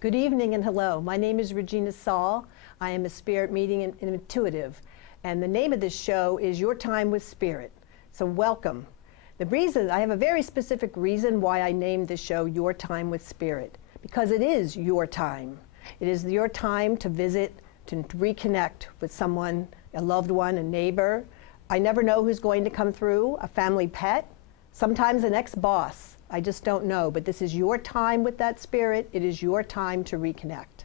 Good evening and hello. My name is Regina Sall. I am a spirit medium and intuitive. And the name of this show is Your Time with Spirit. So welcome. The reason, I have a very specific reason why I named this show Your Time with Spirit. Because it is your time. It is your time to visit, to reconnect with someone, a loved one, a neighbor. I never know who's going to come through, a family pet, sometimes an ex-boss. I just don't know, but this is your time with that spirit. It is your time to reconnect.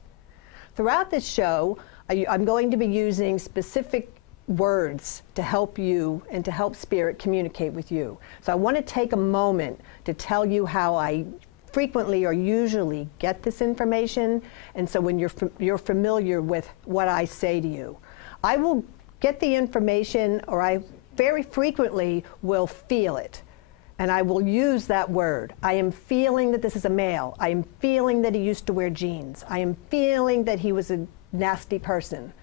Throughout this show, I'm going to be using specific words to help you and to help spirit communicate with you. So I want to take a moment to tell you how I frequently or usually get this information, and so when you're familiar with what I say to you. I will get the information, or I very frequently will feel it. And I will use that word. I am feeling that this is a male. I am feeling that he used to wear jeans. I am feeling that he was a nasty person.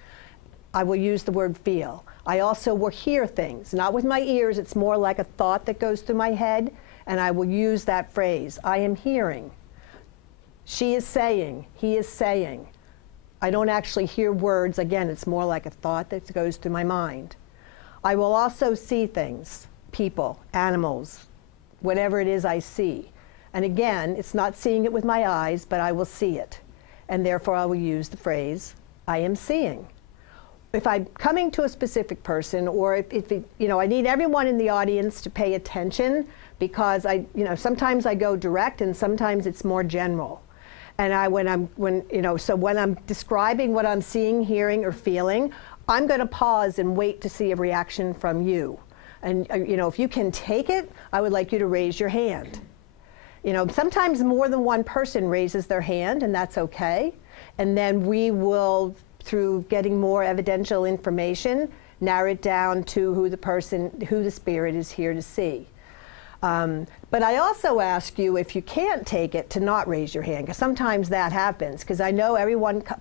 I will use the word feel. I also will hear things, not with my ears. It's more like a thought that goes through my head, and I will use that phrase. I am hearing. She is saying. He is saying. I don't actually hear words. Again, it's more like a thought that goes through my mind. I will also see things, people, animals, whatever it is I see. And again, it's not seeing it with my eyes, but I will see it. And therefore I will use the phrase, I am seeing. If I'm coming to a specific person, or if it, I need everyone in the audience to pay attention, because sometimes I go direct and sometimes it's more general. And so when I'm describing what I'm seeing, hearing, or feeling, I'm going to pause and wait to see a reaction from you. And if you can take it, I would like you to raise your hand. Sometimes more than one person raises their hand, and that's okay. And then we will, through getting more evidential information, narrow it down to who the spirit is here to see. But I also ask you, if you can't take it, to not raise your hand, because sometimes that happens, because I know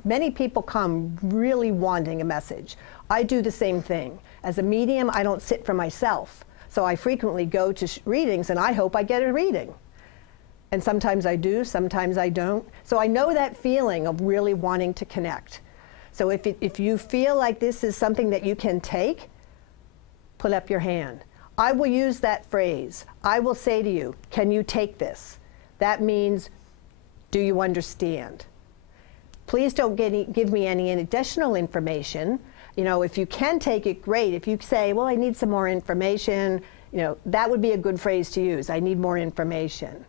many people come really wanting a message. I do the same thing. As a medium, I don't sit for myself, so I frequently go to readings and I hope I get a reading. And sometimes I do, sometimes I don't. So I know that feeling of really wanting to connect. So if you feel like this is something that you can take, put up your hand. I will use that phrase. I will say to you, can you take this? That means, do you understand? Please don't give me any additional information. If you can take it, great. If you say, well, I need some more information, that would be a good phrase to use. I need more information.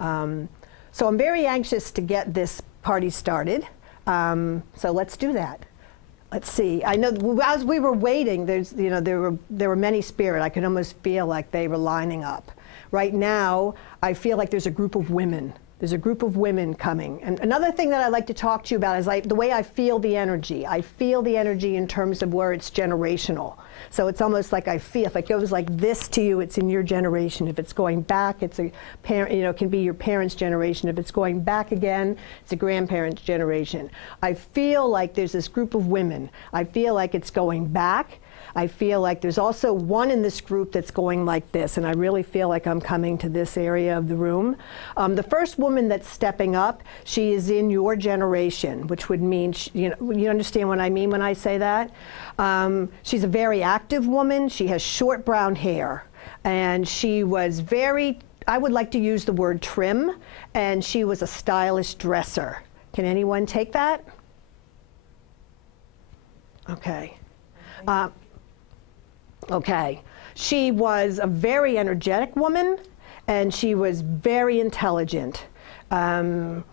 So I'm very anxious to get this party started. So let's do that. Let's see. I know as we were waiting, there were many spirit. I could almost feel like they were lining up. Right now, I feel like there's a group of women. There's a group of women coming. And another thing that I'd like to talk to you about is the way I feel the energy. I feel the energy in terms of where it's generational. So it's almost like I feel, if it goes like this to you, it's in your generation. If it's going back, it's a parent, it can be your parents' generation. If it's going back again, it's a grandparent's generation. I feel like there's this group of women. I feel like it's going back. I feel like there's also one in this group that's going like this, and I really feel like I'm coming to this area of the room. The first woman that's stepping up, she is in your generation, which would mean, you understand what I mean when I say that? She's a very active woman. She has short brown hair, and she was very, I would like to use the word trim, and she was a stylish dresser. Can anyone take that? Okay. Okay. She was a very energetic woman, and she was very intelligent. You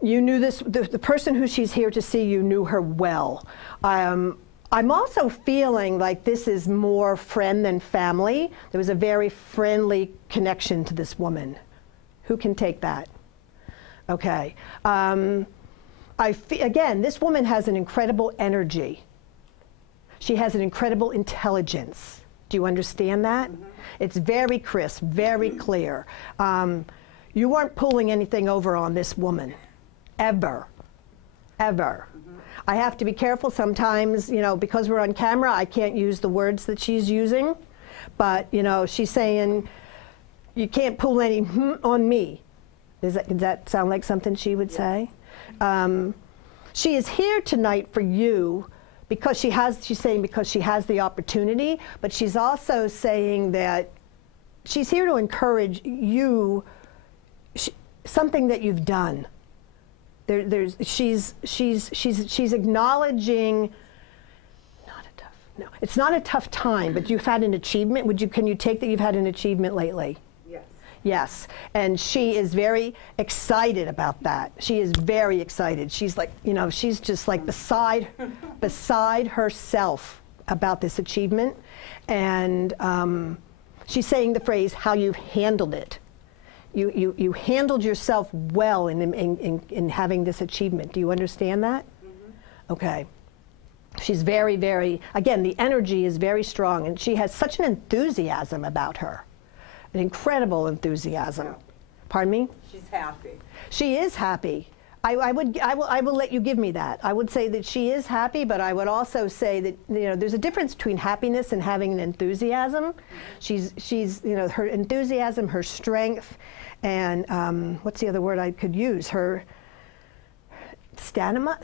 knew this, the person who she's here to see, you knew her well. I'm also feeling like this is more friend than family. There was a very friendly connection to this woman. Who can take that? Okay. Again, this woman has an incredible energy. She has an incredible intelligence. Do you understand that? Mm-hmm. It's very crisp, very clear. You weren't pulling anything over on this woman, ever, ever. Mm-hmm. I have to be careful sometimes, because we're on camera, I can't use the words that she's using, but, she's saying, you can't pull any on me. Does that sound like something she would say? She is here tonight for you because she's saying because she has the opportunity, but she's also saying that she's here to encourage you, something that you've done. She's acknowledging, no, it's not a tough time, but you've had an achievement. Can you take that you've had an achievement lately? Yes. Yes, and she is very excited about that. She is very excited. She's like, you know, she's just like beside herself about this achievement, and she's saying the phrase, how you've handled it. You handled yourself well in having this achievement. Do you understand that? Mm-hmm. Okay. She's very, very, again, the energy is very strong, and she has such an enthusiasm about her. An incredible enthusiasm. Yeah. Pardon me? She's happy. She is happy. I will let you give me that. I would say that she is happy, but I would also say that, you know, there's a difference between happiness and having an enthusiasm. She's you know, her enthusiasm, her strength, and what's the other word I could use? Her stamina?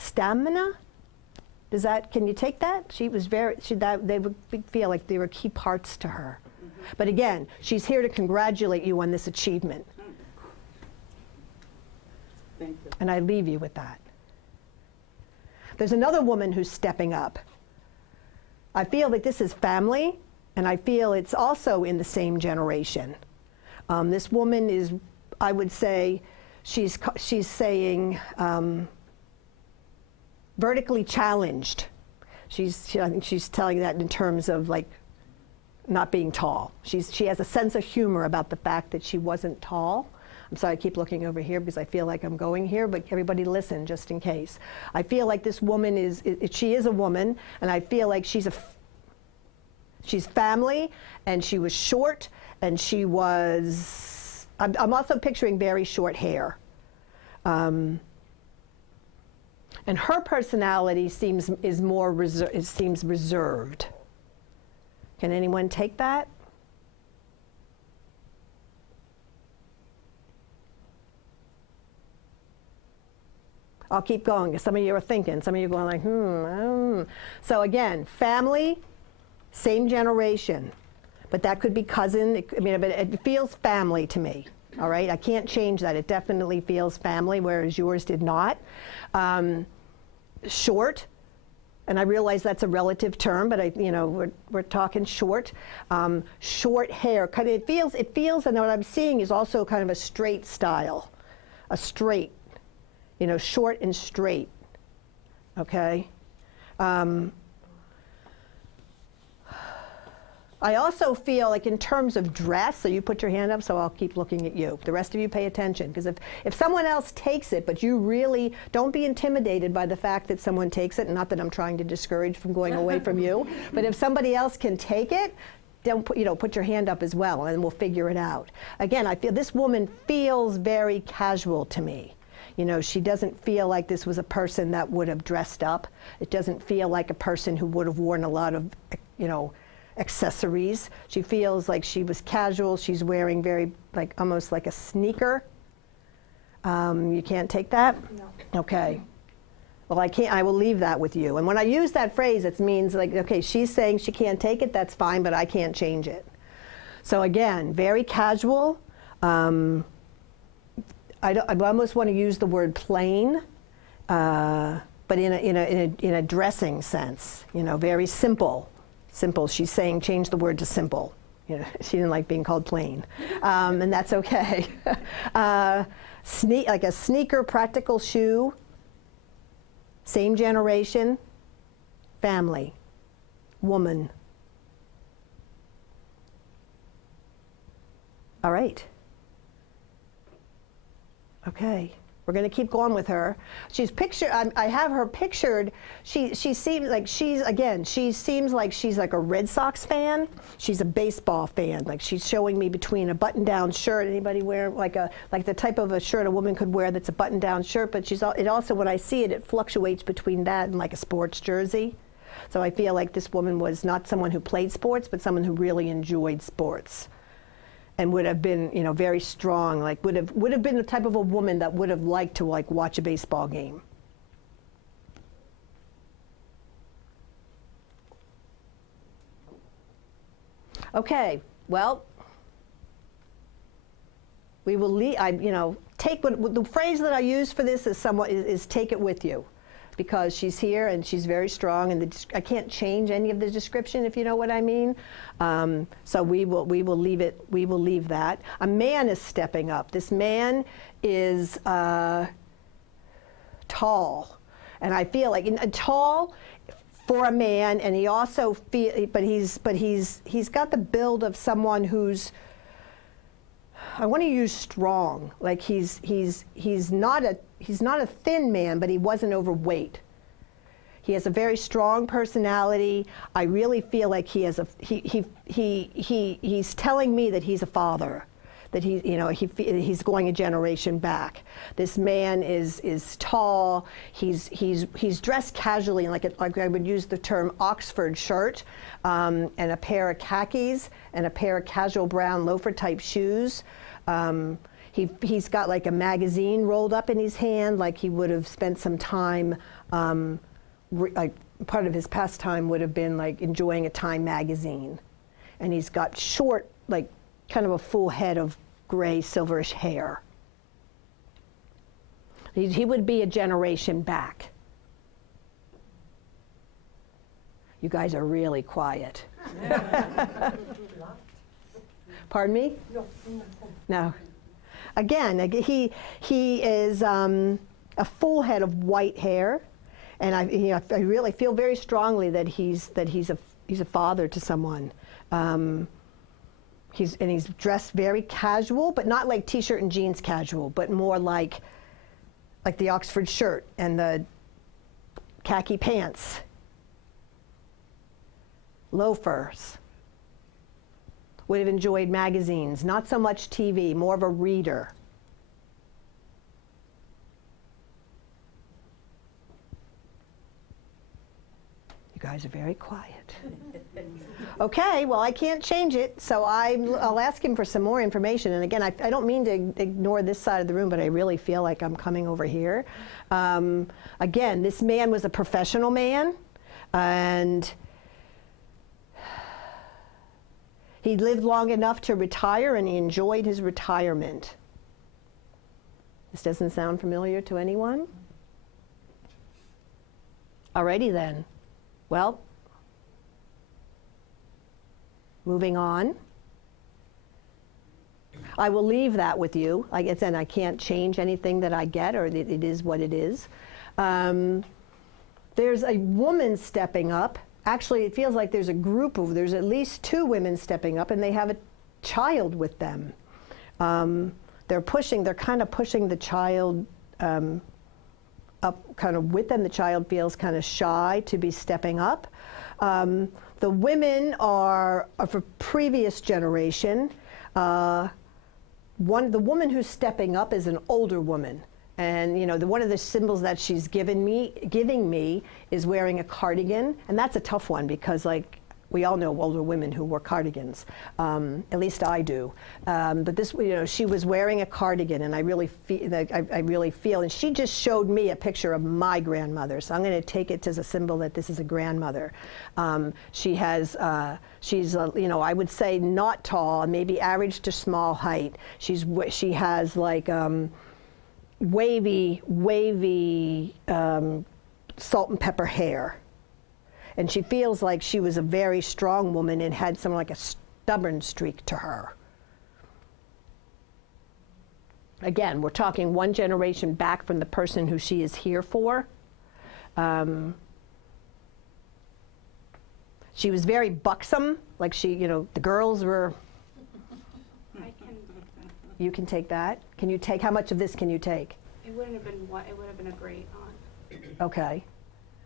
Does that, can you take that? She was very, they would feel like they were key parts to her. Mm-hmm. But again, she's here to congratulate you on this achievement. Thank you. And I leave you with that. There's another woman who's stepping up. I feel that this is family, and I feel it's also in the same generation. This woman is, I would say, she's saying, vertically challenged. I think she's telling that in terms of like not being tall. She has a sense of humor about the fact that she wasn't tall. I'm sorry, I keep looking over here because I feel like I'm going here, but everybody listen just in case. I feel like this woman she is a woman, and I feel like she's family, and she was short, and she was, I'm also picturing very short hair. And her personality seems reserved. Can anyone take that? I'll keep going. Some of you are thinking. Some of you are going like, So again, family, same generation, but that could be cousin. I mean, but it feels family to me. All right, I can't change that. It definitely feels family, whereas yours did not. Short, and I realize that's a relative term, but we're talking short. Short hair. It feels, and what I'm seeing is also kind of a straight style, a straight, short and straight. Okay. I also feel like in terms of dress, so you put your hand up, so I'll keep looking at you. The rest of you pay attention, because if someone else takes it, but you really don't be intimidated by the fact that someone takes it, not that I'm trying to discourage from going away from you, but if somebody else can take it, don't put your hand up as well, and we'll figure it out. Again, I feel this woman feels very casual to me. She doesn't feel like this was a person that would have dressed up. It doesn't feel like a person who would have worn a lot of, accessories. She feels like she was casual. She's wearing almost like a sneaker. You can't take that? No. Okay. Well, I will leave that with you. And when I use that phrase, it means like, okay, she's saying she can't take it, that's fine, but I can't change it. So again, very casual. I almost want to use the word plain, but in a dressing sense, very simple. Simple. She's saying change the word to simple. She didn't like being called plain, and that's okay. Like a sneaker, practical shoe. Same generation. Family. Woman. All right. Okay. We're going to keep going with her. She's pictured. I have her pictured. She seems like she's like a Red Sox fan. She's a baseball fan. Like she's showing me between a button-down shirt. Anybody wear like the type of a shirt a woman could wear that's a button-down shirt? But it also, when I see it, it fluctuates between that and like a sports jersey. So I feel like this woman was not someone who played sports, but someone who really enjoyed sports. and would have been, you know, very strong, like would have been the type of a woman that would have liked to like watch a baseball game. Okay, well, we will leave, you know, take what the phrase that I use for this is somewhat is take it with you, because she's here and she's very strong, and I can't change any of the description, if you know what I mean. So we will leave it. We will leave that. A man is stepping up. This man is tall, and I feel like tall for a man, and he also but he's got the build of someone who's, I want to use strong. Like he's not a thin man, but he wasn't overweight. He has a very strong personality. I really feel like he has he's telling me that he's a father, that he's going a generation back. This man is tall. He's dressed casually, like I would use the term Oxford shirt, and a pair of khakis and a pair of casual brown loafer type shoes. He's got like a magazine rolled up in his hand, like he would have spent some time, like part of his pastime would have been like enjoying a Time magazine. And he's got short, like kind of a full head of gray silverish hair. He would be a generation back. You guys are really quiet. Pardon me? No. Again, he is a full head of white hair, and I really feel very strongly that he's a father to someone. He's dressed very casual, but not like t-shirt and jeans casual, but more like the Oxford shirt and the khaki pants, loafers. Would have enjoyed magazines, not so much TV, more of a reader. You guys are very quiet. Okay, well, I can't change it, so I'll ask him for some more information. And again, I don't mean to ignore this side of the room, but I really feel like I'm coming over here. Again, this man was a professional man, and he lived long enough to retire, and he enjoyed his retirement. This doesn't sound familiar to anyone? Alrighty then. Well, moving on. I will leave that with you. Like I said, I can't change anything that I get, or it is what it is. There's a woman stepping up. Actually, it feels like there's there's at least 2 women stepping up, and they have a child with them. They're kind of pushing the child up kind of with them. The child feels kind of shy to be stepping up. The women are of a previous generation. The woman who's stepping up is an older woman. And you know, one of the symbols that she's giving me is wearing a cardigan, and that's a tough one because, like, we all know older women who wear cardigans. At least I do. But this, you know, she was wearing a cardigan, and I really feel, and she just showed me a picture of my grandmother. So I'm going to take it as a symbol that this is a grandmother. She has, she's, you know, I would say not tall, maybe average to small height. She has like wavy salt and pepper hair. And she feels like she was a very strong woman and had some like a stubborn streak to her. Again, we're talking 1 generation back from the person who she is here for. She was very buxom, like she, you know, the girls were. I can take that. You can take that? Can you take, how much of this can you take? It wouldn't have been what, it would have been a great aunt. Okay.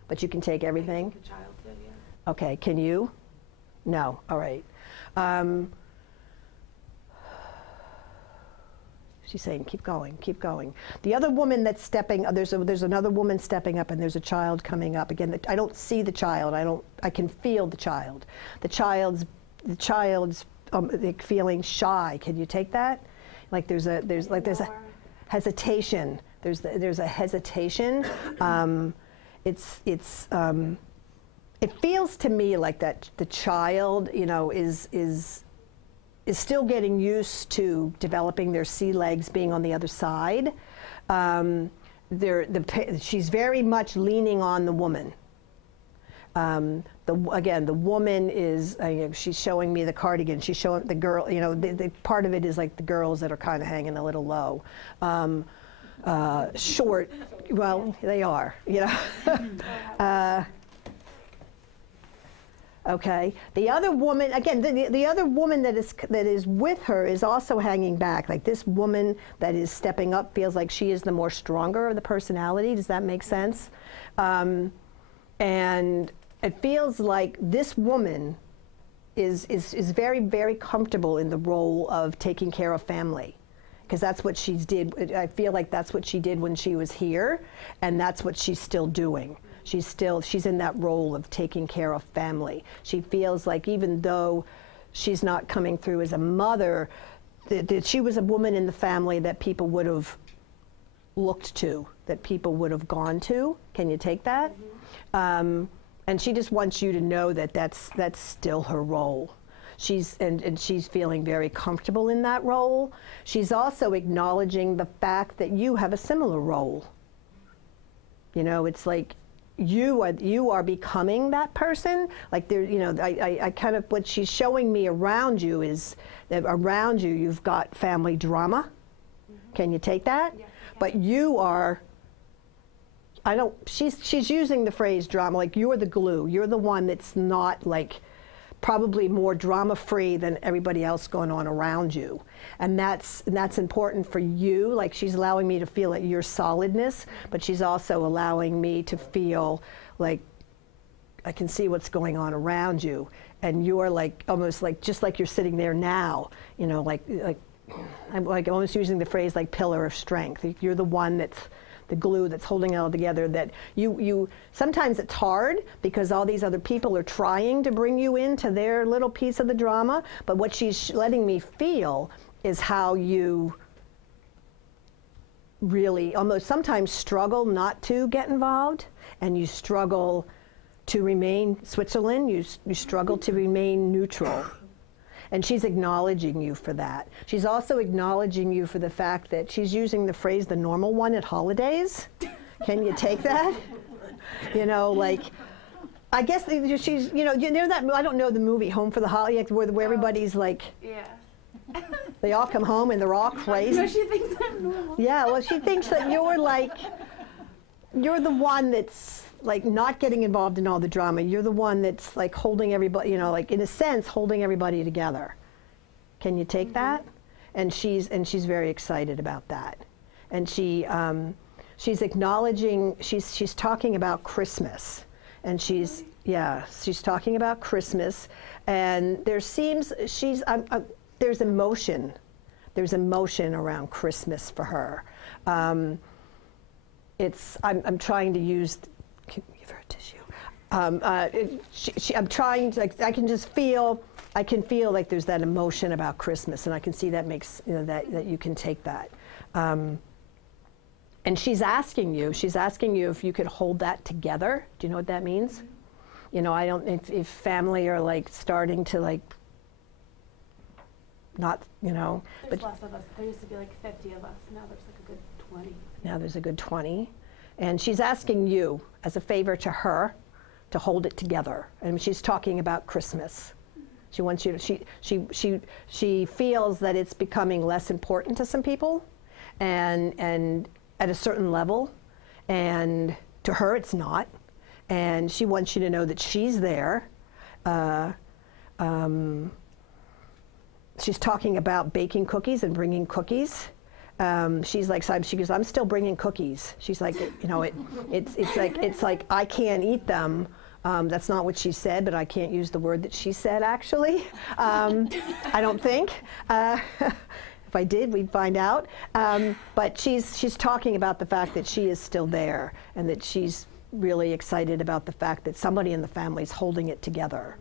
But you can take everything? I think a child could, yeah. Okay, can you? No, all right. She's saying, keep going, keep going. The other woman that's stepping, there's another woman stepping up, and there's a child coming up. Again, I don't see the child, I can feel the child. The child's like feeling shy. Can you take that? Like there's a hesitation. There's a hesitation. It feels to me like that the child, you know, is still getting used to developing their sea legs, being on the other side. She's very much leaning on the woman. Again, the woman is, she's showing me the cardigan. She's showing the girl, you know, the part of it is like the girls that are kind of hanging a little low. Short, well, they are, you know. Okay. The other woman, again, the other woman that is with her is also hanging back. Like this woman that is stepping up feels like she is the more stronger of the personality. Does that make sense? And it feels like this woman is very, very comfortable in the role of taking care of family. Because that's what she did. I feel like that's what she did when she was here, and that's what she's still doing. She's in that role of taking care of family. She feels like even though she's not coming through as a mother, that she was a woman in the family that people would have looked to, that people would have gone to. Can you take that? Mm-hmm. And she just wants you to know that that's still her role. And she's feeling very comfortable in that role. She's also acknowledging the fact that you have a similar role. You know, it's like you are becoming that person. Like there, you know, I kind of, what she's showing me around you is that around you you've got family drama. Mm-hmm. Can you take that? Yeah. But you are, she's using the phrase drama, like you're the glue. You're the one that's not like, probably more drama-free than everybody else going on around you. And that's important for you. Like she's allowing me to feel like your solidness, but she's also allowing me to feel like I can see what's going on around you. And you're like, almost like, just like you're sitting there now, you know, like I'm like almost using the phrase like pillar of strength. You're the one that's the glue that's holding it all together, that you sometimes it's hard because all these other people are trying to bring you into their little piece of the drama, but what she's letting me feel is how you really almost sometimes struggle not to get involved, and you struggle to remain Switzerland, you struggle to remain neutral. And she's acknowledging you for that. She's also acknowledging you for the fact that she's using the phrase the normal one at holidays. Can you take that? You know, like, I guess she's, you know that, I don't know the movie Home for the Holidays, where everybody's like, yeah. They all come home and they're all crazy. No, she thinks I'm normal. Yeah, well, she thinks that you're like, you're the one that's like not getting involved in all the drama. You're the one that's like holding everybody, you know, like in a sense, holding everybody together. Can you take that? And she's very excited about that. And she's acknowledging, she's talking about Christmas. And she's talking about Christmas. And there seems, there's emotion. There's emotion around Christmas for her. I'm trying to use, can you give her a tissue? I'm trying to, like, I can feel like there's that emotion about Christmas, and I can see that makes, you know, that you can take that. And she's asking you if you could hold that together. Do you know what that means? Mm-hmm. You know, if family are like starting to like, not, you know. There's less of us. There used to be like 50 of us. Now there's like a good 20. Now there's a good 20. And she's asking you, as a favor to her, to hold it together. And she's talking about Christmas. She wants you to, she feels that it's becoming less important to some people, and at a certain level, and to her it's not. And she wants you to know that she's there. She's talking about baking cookies and bringing cookies. She's like, she goes, I'm still bringing cookies. She's like, you know, it's like I can't eat them. That's not what she said, but I can't use the word that she said, actually. I don't think. If I did, we'd find out. But she's talking about the fact that she is still there, and that she's really excited about the fact that somebody in the family is holding it together.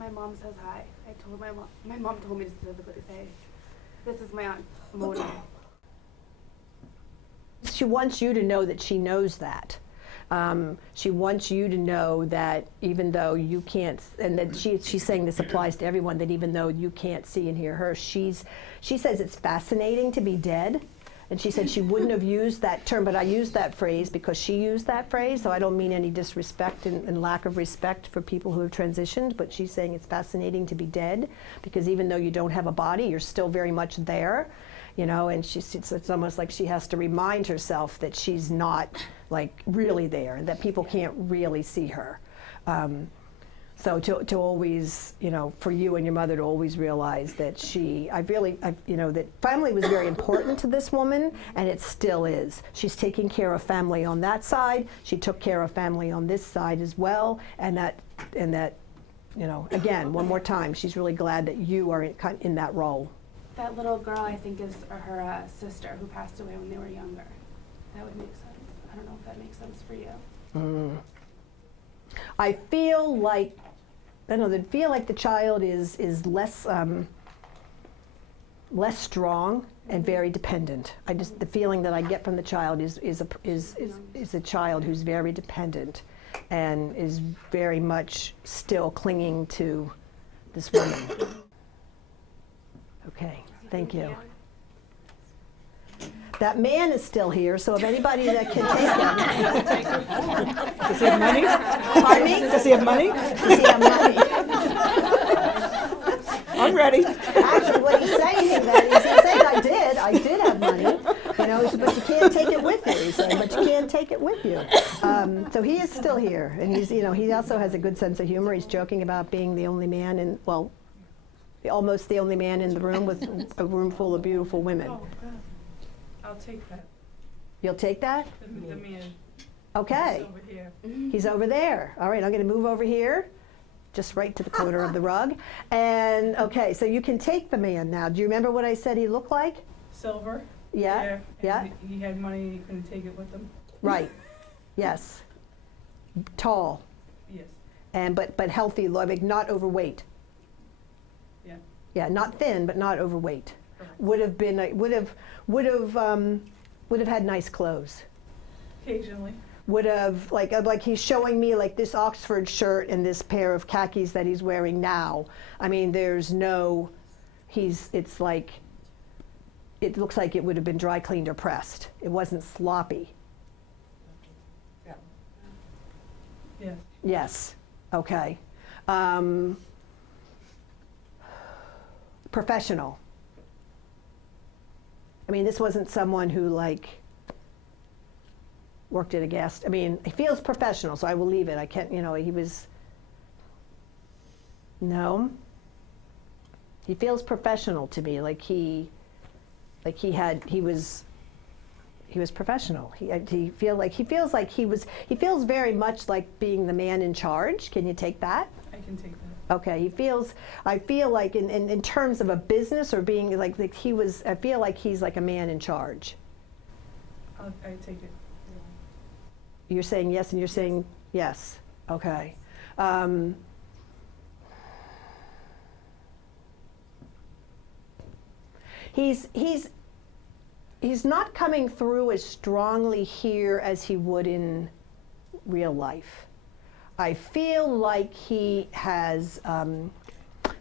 My mom says hi. I told my mom told me to specifically say, this is my Aunt Mona. She wants you to know that she knows that. She wants you to know that even though you can't, and that she's saying this applies to everyone, that even though you can't see and hear her, she says it's fascinating to be dead. And she said she wouldn't have used that term, but I used that phrase because she used that phrase, so I don't mean any disrespect and lack of respect for people who have transitioned, but she's saying it's fascinating to be dead because even though you don't have a body, you're still very much there, you know, and it's almost like she has to remind herself that she's not like really there, that people can't really see her. So to always, you know, for you and your mother to always realize that you know, that family was very important to this woman, and it still is. She's taking care of family on that side. She took care of family on this side as well, and that, you know, again, one more time, she's really glad that you are in that role. That little girl, I think, is her sister who passed away when they were younger. That would make sense. I don't know if that makes sense for you. I feel like, I don't know, I feel like the child is less less strong and very dependent. The feeling that I get from the child is a child who's very dependent and is very much still clinging to this woman. Okay, thank you. That man is still here, so if anybody that can take him. Does he have money? Pardon me? Does he have money? Does he have money? I'm ready. Actually, what he's saying is that he's saying I did have money, you know, but you can't take it with you. He said, but you can't take it with you. So he is still here, and he's, you know, he also has a good sense of humor. He's joking about being the only man in, well, almost the only man in the room with a room full of beautiful women. Oh, God. I'll take that. You'll take that? The man. Okay. He's over here. He's over there. All right, I'm going to move over here, just right to the corner of the rug. And okay, so you can take the man now. Do you remember what I said he looked like? Silver. Yeah. Hair, Yeah. and he had money and he couldn't take it with him. Right. Yes. Tall. Yes. And but healthy, like not overweight. Yeah. Yeah, not thin, but not overweight. Correct. Would have had nice clothes. Occasionally. Would have like he's showing me like this Oxford shirt and this pair of khakis that he's wearing now. I mean, there's no, it's like, it looks like it would have been dry cleaned or pressed. It wasn't sloppy. Yeah. Yes. Yes. Okay. Professional. I mean, this wasn't someone who like worked at a gas. I mean, he feels professional, so I will leave it. I can't, you know, he was. No. He feels professional to me, like he was professional. He feels like he feels very much like being the man in charge. Can you take that? I can take that. Okay, I feel like in terms of a business or being like I feel like he's like a man in charge. I take it. You're saying yes and you're saying yes. Okay. He's not coming through as strongly here as he would in real life. I feel like he has,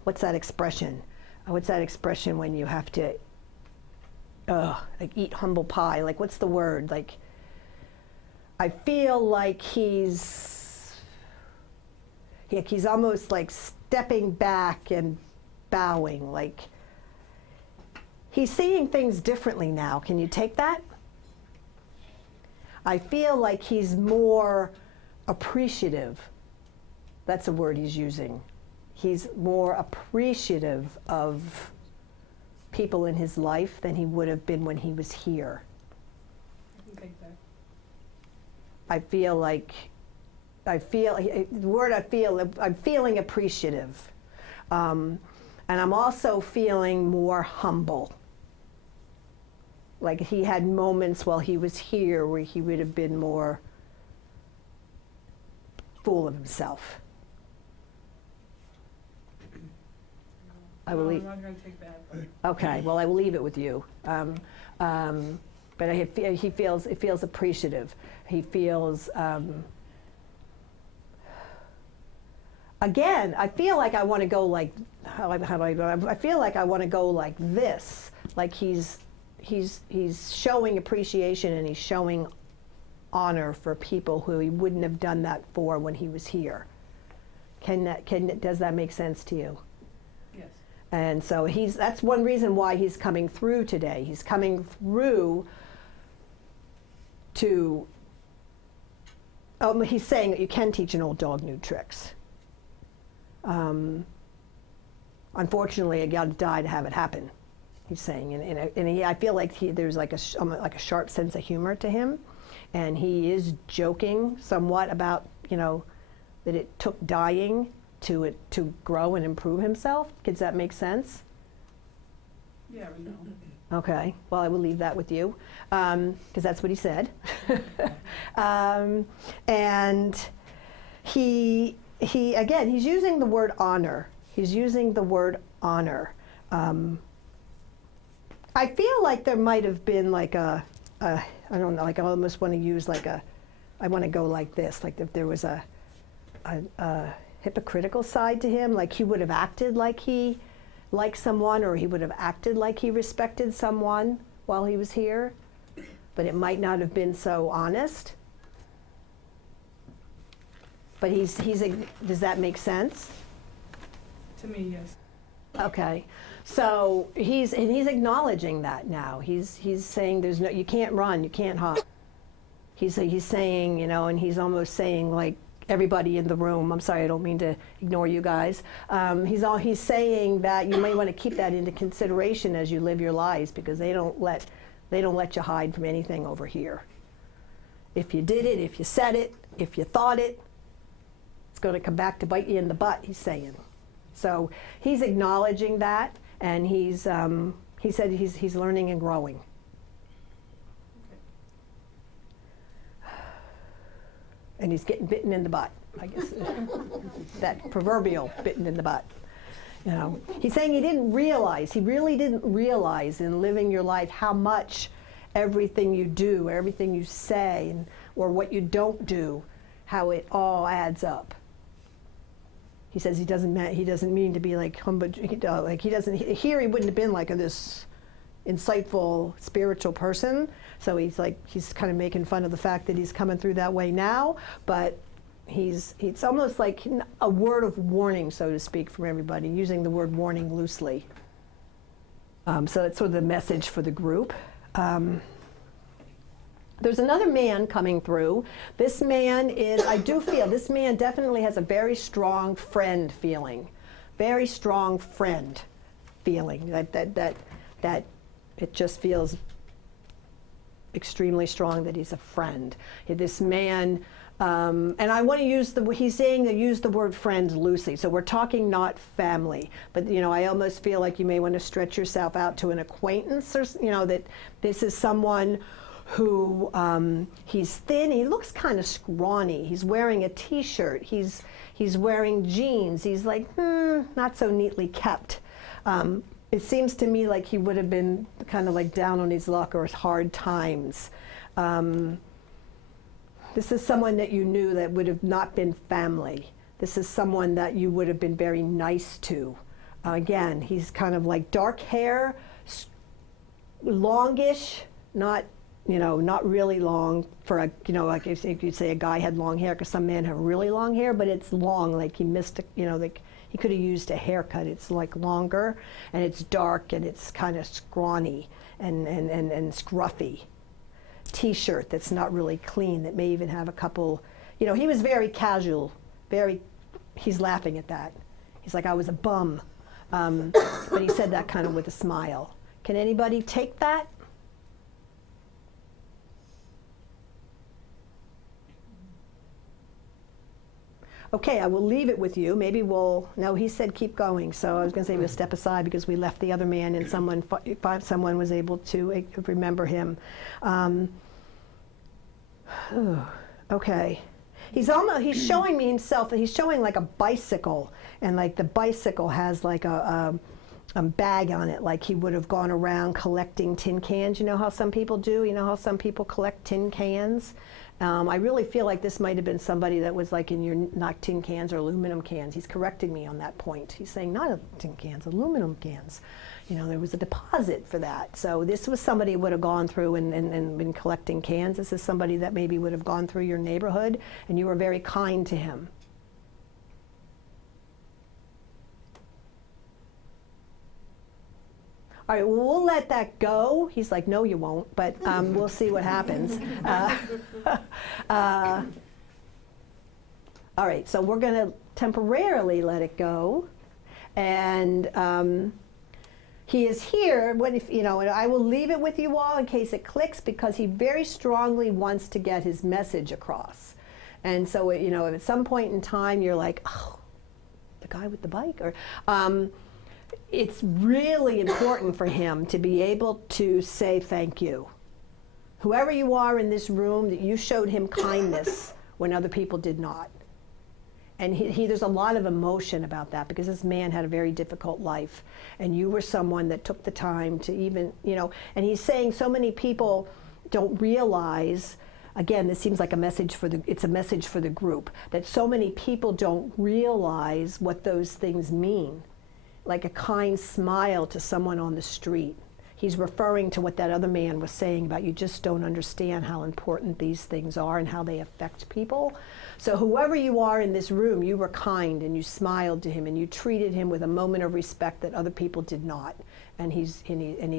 what's that expression? What's that expression when you have to, like eat humble pie? Like, what's the word? Like, I feel like he's almost like stepping back and bowing, like he's seeing things differently now. Can you take that? I feel like he's more appreciative. That's a word he's using. He's more appreciative of people in his life than he would have been when he was here. I can take that. I'm feeling appreciative. And I'm also feeling more humble. Like he had moments while he was here where he would have been more full of himself. I will leave. I'm not going to take that. Okay, well, I will leave it with you. But he feels appreciative. He feels, again, I feel like I want to go like, how do I go? I feel like I want to go like this, like he's showing appreciation and he's showing honor for people who he wouldn't have done that for when he was here. Does that make sense to you? Yes. And so that's one reason why he's coming through today. He's coming through to, he's saying that you can teach an old dog new tricks. Unfortunately, you got to die to have it happen, he's saying. And I feel like there's like a sharp sense of humor to him. And he is joking somewhat about, that it took dying to grow and improve himself. Does that make sense? Yeah, we know. Okay, well, I will leave that with you, because that's what he said. And he again, he's using the word honor. He's using the word honor. I feel like there might have been like I don't know, like I almost want to use like I want to go like this, like if there was a hypocritical side to him, like he would have acted like he liked someone, or he would have acted like he respected someone while he was here, but it might not have been so honest. But does that make sense? To me, yes. Okay, so he's acknowledging that now. He's saying you can't run, you can't hop. He's saying, and he's almost saying like everybody in the room. I'm sorry, I don't mean to ignore you guys. He's saying that you may want to keep that into consideration as you live your lives, because they don't let you hide from anything over here. If you did it, if you said it, if you thought it, it's going to come back to bite you in the butt, he's saying. So he's acknowledging that, and he said he's learning and growing. And he's getting bitten in the butt, I guess. That proverbial bitten in the butt. He's saying he really didn't realize in living your life how much everything you do, everything you say, or what you don't do, how it all adds up. He says he doesn't mean to be like humble, like he wouldn't have been like this insightful spiritual person. So he's kind of making fun of the fact that he's coming through that way now, but it's almost like a word of warning, so to speak, from everybody, using the word warning loosely. So that's sort of the message for the group. There's another man coming through. This man I do feel, this man definitely has a very strong friend feeling. Very strong friend feeling. That it just feels extremely strong that he's a friend. This man, and I want to he's saying to use the word friends loosely. So we're talking not family, but I almost feel like you may want to stretch yourself out to an acquaintance, or that this is someone who he's thin, he looks kind of scrawny, he's wearing a t-shirt, he's wearing jeans, he's like not so neatly kept. It seems to me like he would have been kind of like down on his luck or his hard times. This is someone that you knew that would have not been family. This is someone that you would have been very nice to. Again, he's kind of like dark hair, longish, not really long for like if you could say a guy had long hair, because some men have really long hair, but it's long, like he missed like he could have used a haircut. It's like longer, and it's dark, and it's kind of scrawny and scruffy. T-shirt that's not really clean, that may even have a couple, he was very casual, he's laughing at that. He's like, I was a bum. But he said that kind of with a smile. Can anybody take that? Okay, I will leave it with you. Maybe no, he said keep going, so I was going to say we'll step aside because we left the other man and someone was able to remember him. Okay. He's showing me himself, he's showing like a bicycle, and like the bicycle has like bag on it, like he would have gone around collecting tin cans. You know how some people do? You know how some people collect tin cans? I really feel like this might have been somebody that was like in your, not tin cans or aluminum cans. He's correcting me on that point. He's saying not tin cans, aluminum cans. You know, there was a deposit for that. So this was somebody who would have gone through and been collecting cans. This is somebody that maybe would have gone through your neighborhood and you were very kind to him. All right, well, we'll let that go. He's like, no, you won't, but we'll see what happens. All right, so we're going to temporarily let it go. And he is here, what if, you know, and I will leave it with you all in case it clicks, because he very strongly wants to get his message across. And so, you know, if at some point in time you're like, oh, the guy with the bike, or it's really important for him to be able to say thank you. Whoever you are in this room, that you showed him kindness when other people did not. And there's a lot of emotion about that, because this man had a very difficult life, and you were someone that took the time to even, you know, and he's saying so many people don't realize, again, this seems like a message for the, it's a message for the group, that so many people don't realize what those things mean. Like a kind smile to someone on the street. He's referring to what that other man was saying about you just don't understand how important these things are and how they affect people. So whoever you are in this room, you were kind and you smiled to him and you treated him with a moment of respect that other people did not. And he's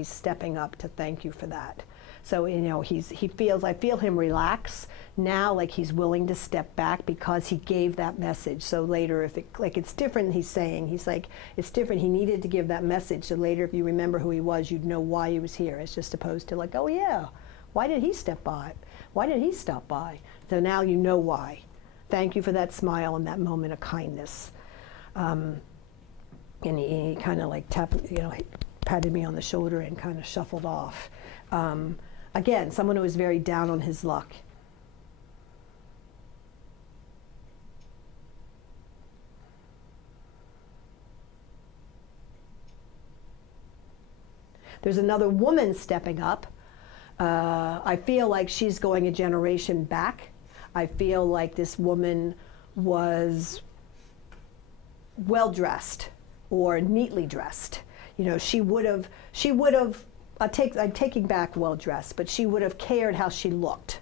stepping up to thank you for that. So, you know, he feels, I feel him relax now, like he's willing to step back because he gave that message. So later, if it, like it's different, he's saying, he's like, it's different, he needed to give that message. So later, if you remember who he was, you'd know why he was here. It's just opposed to like, oh yeah, why did he step by? Why did he stop by? So now you know why. Thank you for that smile and that moment of kindness. And he kind of like tapped, you know, he patted me on the shoulder and kind of shuffled off. Again, someone who was very down on his luck. There's another woman stepping up. I feel like she's going a generation back. I feel like this woman was well-dressed or neatly dressed. You know, she would have, I'm taking back well-dressed, but she would have cared how she looked.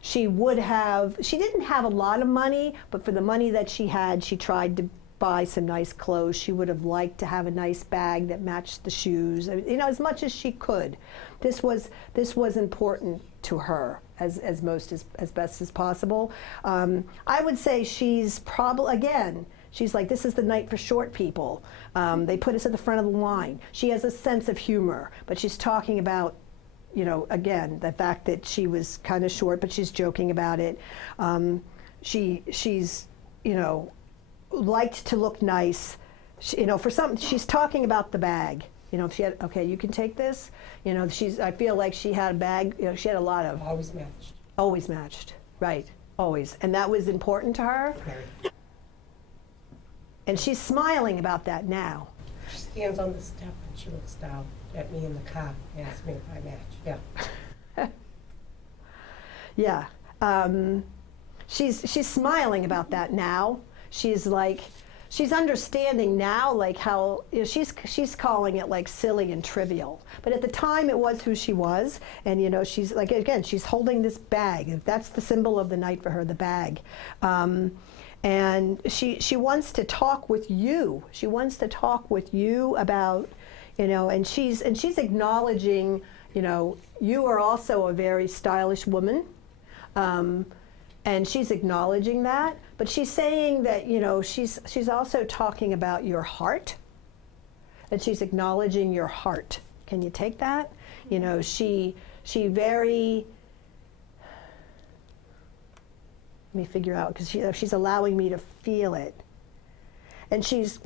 She didn't have a lot of money, but for the money that she had, she tried to buy some nice clothes. She would have liked to have a nice bag that matched the shoes, you know, as much as she could. This was important to her as best as possible. I would say she's probably, again, she's like, this is the night for short people. They put us at the front of the line. She has a sense of humor, but she's talking about, you know, again, the fact that she was kind of short, but she's joking about it. She's, you know, liked to look nice. You know, for some, she's talking about the bag. You know, if she had, okay, you can take this. You know, I feel like she had a bag, you know, she had a lot of. Always matched. Always matched, right, always. And that was important to her. Very. And she's smiling about that now. She stands on the step and she looks down at me in the car and asks me if I match. Yeah. Yeah. She's smiling about that now. She's like, she's understanding now, like how, you know, she's calling it like silly and trivial. But at the time it was who she was. And, you know, she's like, again, she's holding this bag. That's the symbol of the night for her, the bag. And she wants to talk with you. She wants to talk with you about, you know, and she's acknowledging, you know, you are also a very stylish woman. And she's acknowledging that, but she's saying that, you know, she's also talking about your heart, and she's acknowledging your heart. Can you take that? You know, she very, let me figure out, because she's allowing me to feel it. And she's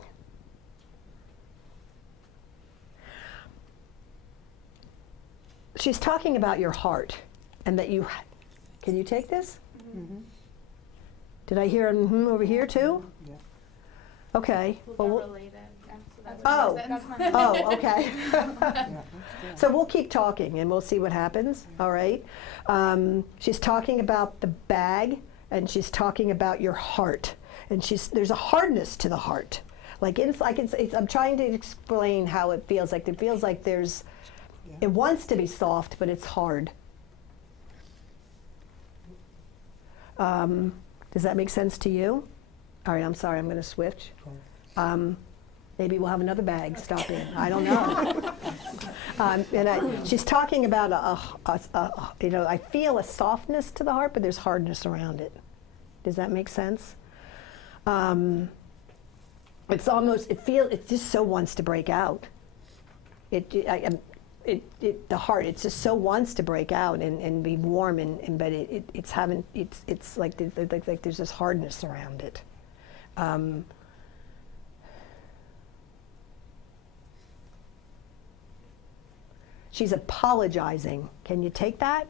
talking about your heart, and that you, can you take this? Mm-hmm. Did I hear an mm-hmm over here too? Yeah. Okay. Well, Well, they're related. Yeah, so That's Oh. what that's my Oh, okay. So we'll keep talking and we'll see what happens, all right? She's talking about the bag and she's talking about your heart. And there's a hardness to the heart. Like, I'm trying to explain how it feels like. It feels like it wants to be soft, but it's hard. Does that make sense to you? All right, I'm sorry, I'm going to switch. Maybe we'll have another bag stop in. I don't know. She's talking about I feel a softness to the heart, but there's hardness around it. Does that make sense? It's almost, it just so wants to break out. The heart, it just so wants to break out and be warm, but it's like there's this hardness around it. She's apologizing. Can you take that?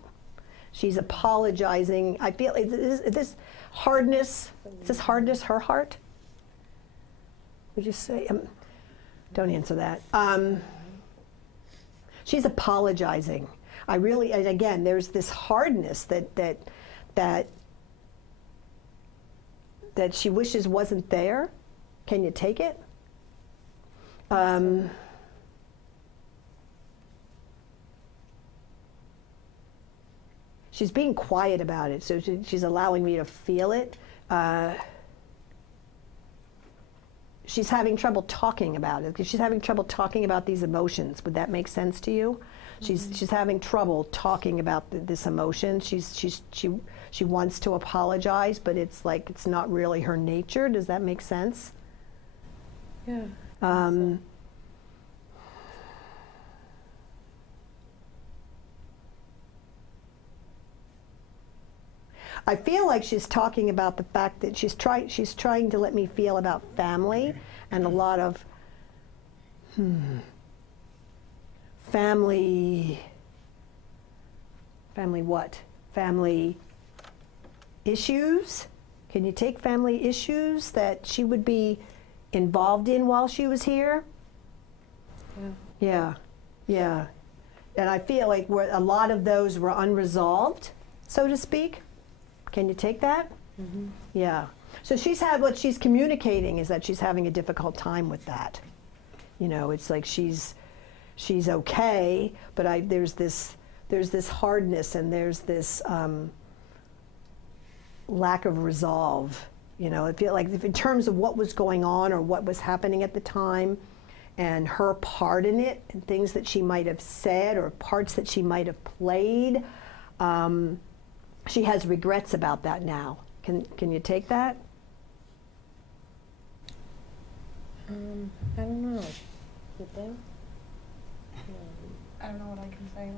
She's apologizing. I feel, is this hardness her heart? Would you say? Don't answer that. She's apologizing. And again, there's this hardness that she wishes wasn't there. Can you take it? She's being quiet about it, so she's allowing me to feel it. She's having trouble talking about it. She's having trouble talking about these emotions. Would that make sense to you? Mm-hmm. She's having trouble talking about this emotion. She wants to apologize, but it's like it's not really her nature. Does that make sense? Yeah. I feel like she's talking about the fact that she's trying to let me feel about family and a lot of family what? Family issues? Can you take family issues that she would be involved in while she was here? Yeah. And I feel like a lot of those were unresolved, so to speak. Can you take that? Mm-hmm. Yeah. So what she's communicating is that she's having a difficult time with that. You know, it's like she's okay, but there's this hardness and there's this lack of resolve. You know, I feel like in terms of what was going on or what was happening at the time and her part in it and things that she might have said or parts that she might have played, she has regrets about that now. Can you take that? I don't know. With them? I don't know what I can say.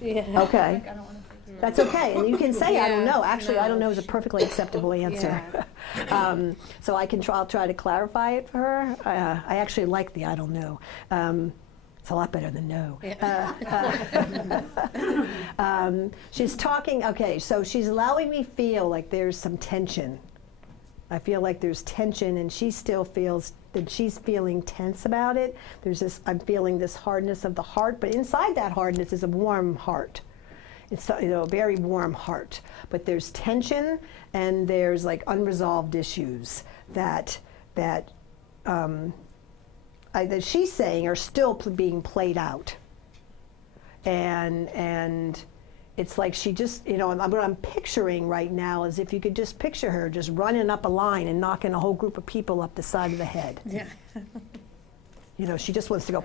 Yeah. Okay. Like, I don't want to say. That's okay, and you can say I don't Yeah, know. Actually, no, I don't know is a perfectly acceptable answer. Yeah. So I'll try to clarify it for her. I actually like the I don't know. It's a lot better than no. Yeah. She's talking, okay, so she's allowing me feel like there's some tension. I feel like there's tension and she still feels that she's feeling tense about it. I'm feeling this hardness of the heart, but inside that hardness is a warm heart. It's a very warm heart, but there's tension and there's like unresolved issues that she's saying are still being played out. And it's like she just, what I'm picturing right now is if you could just picture her just running up a line and knocking a whole group of people up the side of the head. Yeah. She just wants to go,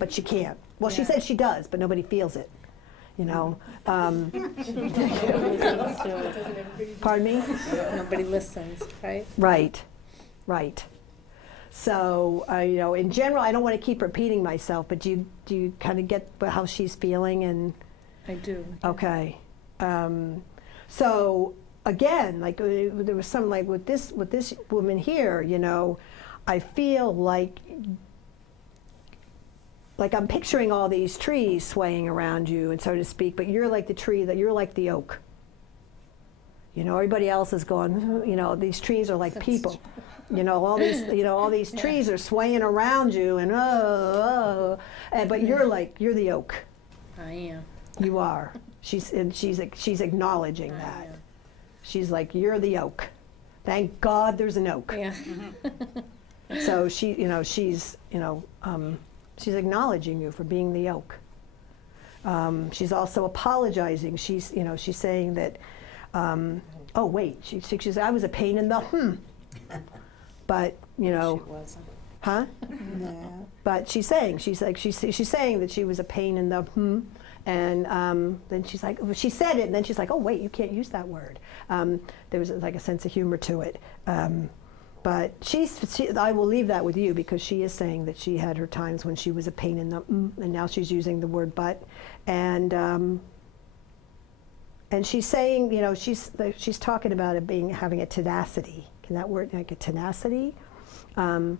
but she can't. Well, she said she does, but nobody feels it. Pardon me? Nobody listens, right? Right. So, in general, I don't want to keep repeating myself, but do you kind of get how she's feeling? And I do. Okay. So again, like there was some like with this woman here, I feel like I'm picturing all these trees swaying around you, and so to speak. But you're like the tree you're like the oak. You know, everybody else is going, you know, these trees are like people. You know, all these trees are swaying around you, and but you're like, you're the oak. I am. You are. She's acknowledging that. am. She's like, you're the oak. Thank God there's an oak. Yeah. So she's acknowledging you for being the oak. She's also apologizing. She's saying that, oh wait, she says, I was a pain in the but She wasn't. huh? No. But she's saying that she was a pain in the and then she's like, well, she said it, and then she's like, oh wait, you can't use that word. There was like a sense of humor to it. But I will leave that with you, because she is saying that she had her times when she was a pain in the and now she's using the word but, and she's saying, you know, she's talking about it having a tenacity. Can that word, like a tenacity? But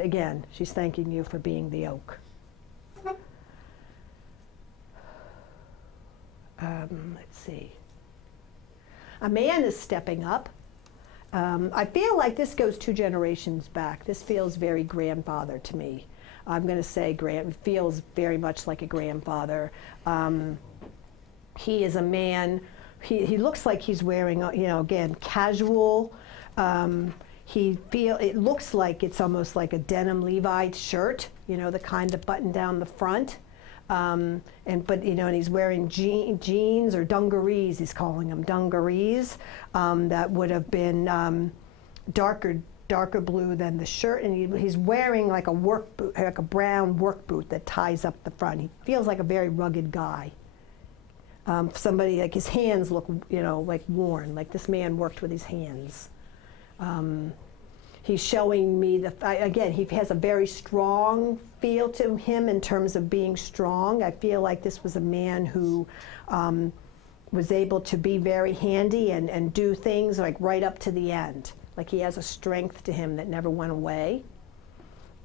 again, she's thanking you for being the oak. Let's see. A man is stepping up. I feel like this goes 2 generations back. This feels very grandfather to me. I'm going to say feels very much like a grandfather. He is a man. He looks like he's wearing, you know, again, casual. It looks like it's almost like a denim Levi shirt, you know, the kind of button down the front. But you know, and he's wearing jeans or dungarees. He's calling them dungarees. That would have been darker blue than the shirt, and he's wearing like a work boot, like a brown work boot that ties up the front. He feels like a very rugged guy. Somebody, like, his hands look, you know, like worn, like this man worked with his hands. He's showing me again, he has a very strong feel to him in terms of being strong. I feel like this was a man who was able to be very handy and do things like right up to the end. Like he has a strength to him that never went away.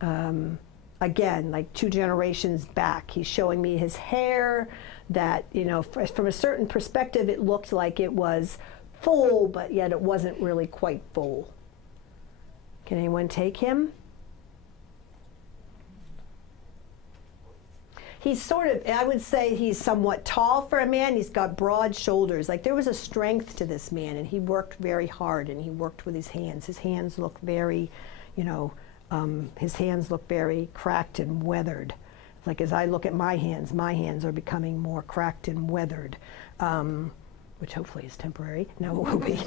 Again, like 2 generations back, he's showing me his hair that, you know, from a certain perspective, it looked like it was full, but yet it wasn't really quite full. Can anyone take him? He's sort of, I would say he's somewhat tall for a man. He's got broad shoulders. Like there was a strength to this man, and he worked very hard, and he worked with his hands. His hands look very, you know, his hands look very cracked and weathered. Like as I look at my hands are becoming more cracked and weathered, which hopefully is temporary. No, it will be.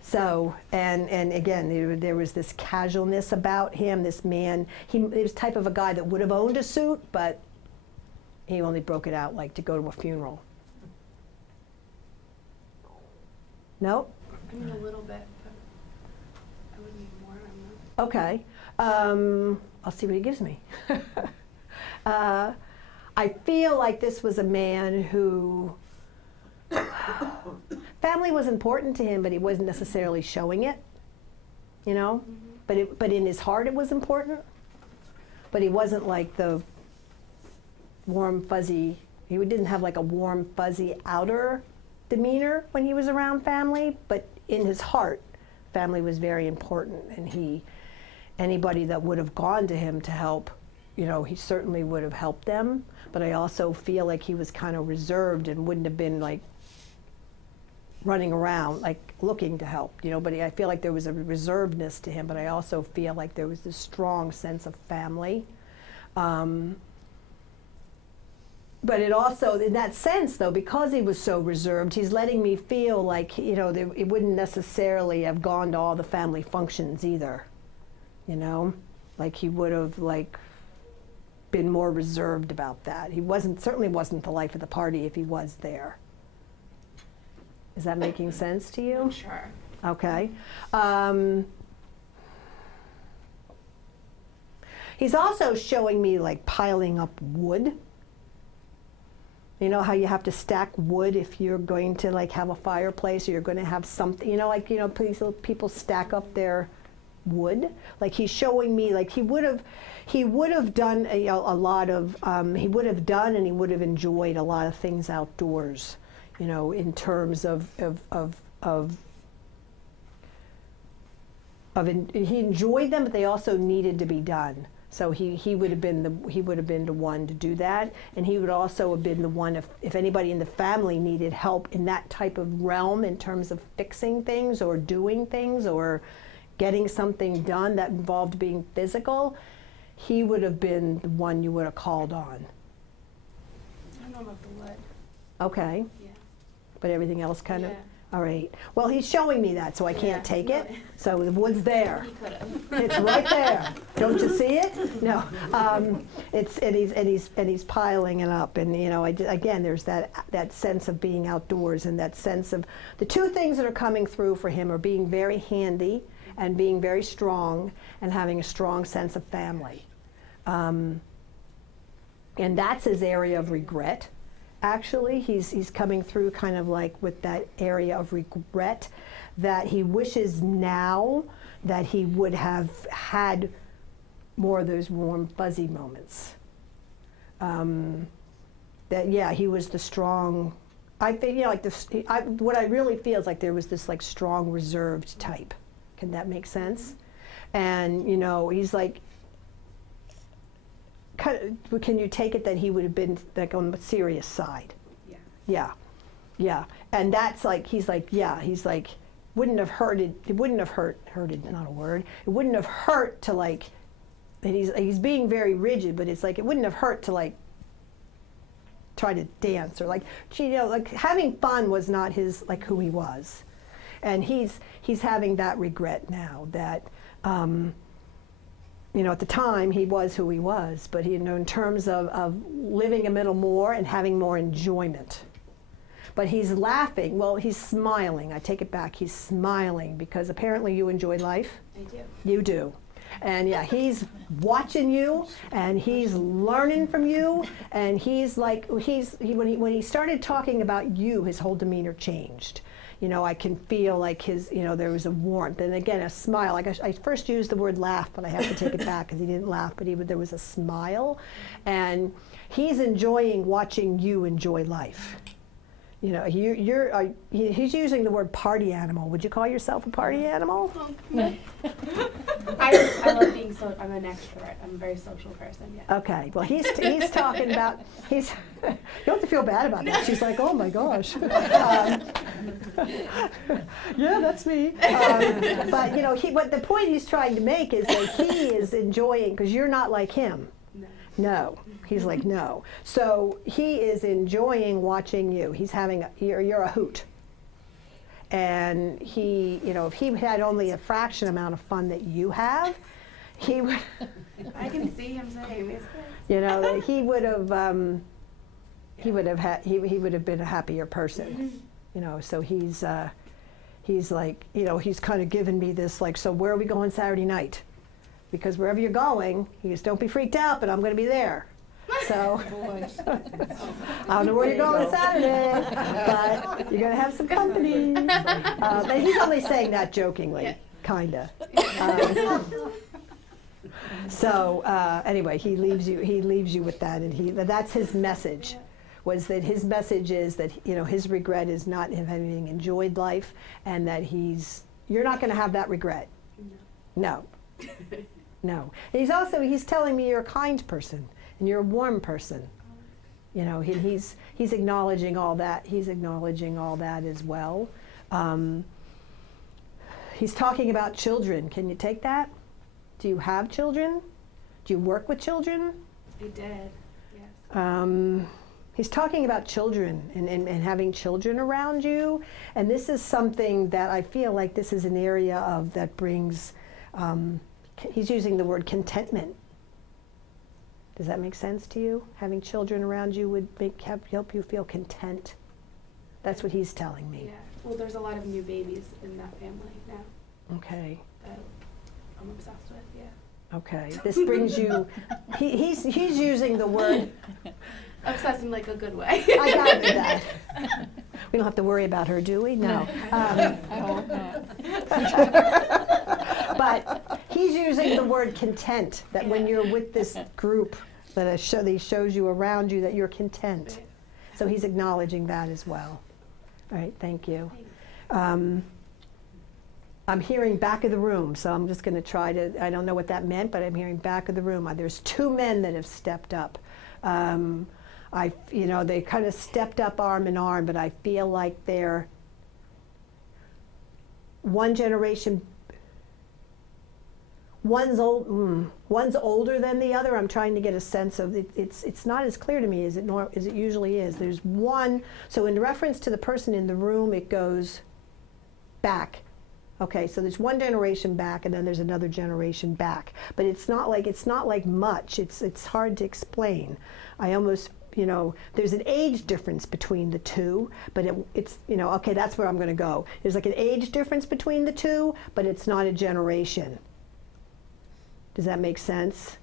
So, and again, there was this casualness about him. This man, he was the type of a guy that would have owned a suit, but he only broke it out like to go to a funeral. No? I mean, a little bit, but I would need more. I'm not. Okay. I'll see what he gives me. I feel like this was a man who family was important to him, but he wasn't necessarily showing it, you know. But in his heart it was important. But he wasn't like the warm fuzzy. He didn't have like a warm fuzzy outer demeanor when he was around family. But in his heart, family was very important, and anybody that would have gone to him to help, you know, he certainly would have helped them. But I also feel like he was kind of reserved and wouldn't have been like running around like looking to help, you know. But I feel like there was a reservedness to him, but I also feel like there was this strong sense of family. But it also, in that sense though, because he was so reserved, he's letting me feel like, you know, it wouldn't necessarily have gone to all the family functions either, you know. Like he would have like been more reserved about that. He certainly wasn't the life of the party if he was there. Is that making sense to you? Sure. Okay. He's also showing me like piling up wood. You know how you have to stack wood if you're going to like have a fireplace, or you're going to have something, you know, like, you know, people stack up their would. Like he's showing me, like he would have done a lot of, he would have done and he would have enjoyed a lot of things outdoors, you know, in terms he enjoyed them, but they also needed to be done. So he would have been the one to do that, and he would also have been the one if anybody in the family needed help in that type of realm in terms of fixing things or doing things or getting something done that involved being physical, he would have been the one you would have called on. I don't know about the wood. Okay. Yeah. But everything else kind of. Yeah. All right. Well, he's showing me that, so I can't take it. So the wood's there. He could have. It's right there. Don't you see it? No. He's piling it up, and you know, again, there's that sense of being outdoors, and that sense of the two things that are coming through for him are being very handy and being very strong and having a strong sense of family, and that's his area of regret. Actually, he's coming through kind of like with that area of regret that he wishes now that he would have had more of those warm, fuzzy moments. That, yeah, he was the strong, I think, you know, like what I really feel is like there was this like strong, reserved type. Can that make sense? And, you know, he's like, can you take it that he would have been like on the serious side? Yeah. Yeah, yeah, and that's like he's like wouldn't have hurted. It wouldn't have hurted. Not a word. It wouldn't have hurt to like. And he's being very rigid, but it's like it wouldn't have hurt to like try to dance or like, you know, like having fun was not his like who he was, and he's having that regret now that. You know, at the time, he was who he was, but you know, in terms of living a little more and having more enjoyment. But he's laughing, well, he's smiling. I take it back, he's smiling because apparently you enjoy life. I do. You do. And yeah, he's watching you and he's learning from you, and he's like, when he started talking about you, his whole demeanor changed. You know, I can feel like his, you know, there was a warmth, and again, a smile. Like I first used the word laugh, but I have to take it back because he didn't laugh, but there was a smile, and he's enjoying watching you enjoy life. You know, he's using the word party animal. Would you call yourself a party animal? I love being I'm an extrovert. I'm a very social person. Yeah. Okay. Well, he's talking about you don't have to feel bad about that. She's like, oh my gosh. Yeah, that's me. But you know, what the point he's trying to make is that he is enjoying because you're not like him. No. He's like, no. So he is enjoying watching you. He's having, you're a hoot. And he, you know, if he had only a fraction amount of fun that you have, he would. I can see him saying these things. You know, he would have been a happier person. You know, so he's like, you know, he's kind of given me this like, so where are we going Saturday night? Because wherever you're going, he goes, don't be freaked out, but I'm going to be there. So, I don't know where you're going Saturday, but you're going to have some company. And he's only saying that jokingly, kind of. Anyway, he leaves you with that, and that's his message. Was that his message is that, you know, his regret is not him having enjoyed life, and that you're not going to have that regret. No. No. And he's telling me you're a kind person and you're a warm person. You know, he's acknowledging all that. He's acknowledging all that as well. He's talking about children. Can you take that? Do you have children? Do you work with children? I did, yes. He's talking about children and having children around you. And this is something that I feel like this is an area that brings, he's using the word contentment. Does that make sense to you? Having children around you would help you feel content. That's what he's telling me. Yeah. Well, there's a lot of new babies in that family now. Okay. That I'm obsessed with, yeah. Okay. This brings you, he's using the word. Obsessed in like a good way. I got that. We don't have to worry about her, do we? No. But he's using the word content, that when you're with this group, that he shows you around you that you're content. So he's acknowledging that as well. All right, thank you. I'm hearing back of the room, so I'm just going to try to, I don't know what that meant, but I'm hearing back of the room. There's 2 men that have stepped up. They kind of stepped up arm in arm, but I feel like they're one generation. One's older than the other. I'm trying to get a sense of it. It's not as clear to me as it usually is. There's one. So in reference to the person in the room, it goes back. Okay, so there's one generation back, and then there's another generation back. But it's not like much. It's hard to explain. I almost, there's an age difference between the two, but it's okay, that's where I'm going to go. There's like an age difference between the two, but it's not a generation. Does that make sense?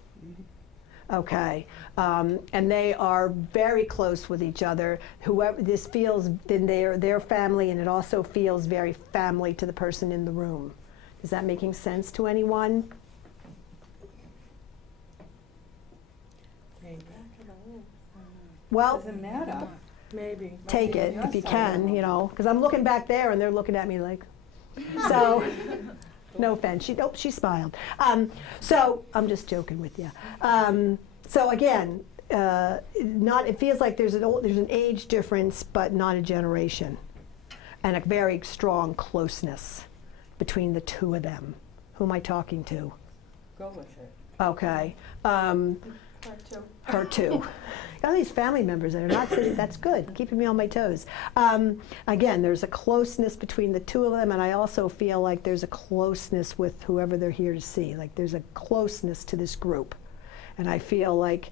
Okay, and they are very close with each other. Whoever this feels, then their family, and it also feels very family to the person in the room. Is that making sense to anyone? Well, Doesn't matter. Maybe. take it if you can, because I'm looking back there and they're looking at me like, so. No offense. She smiled. So I'm just joking with you. So again, it feels like there's an age difference, but not a generation, and a very strong closeness between the two of them. Who am I talking to? Go with it. Okay. Her too. Her too. All these family members that are not sitting, that's good, keeping me on my toes. Again, there's a closeness between the two of them, and I also feel like there's a closeness with whoever they're here to see. Like there's a closeness to this group. And I feel like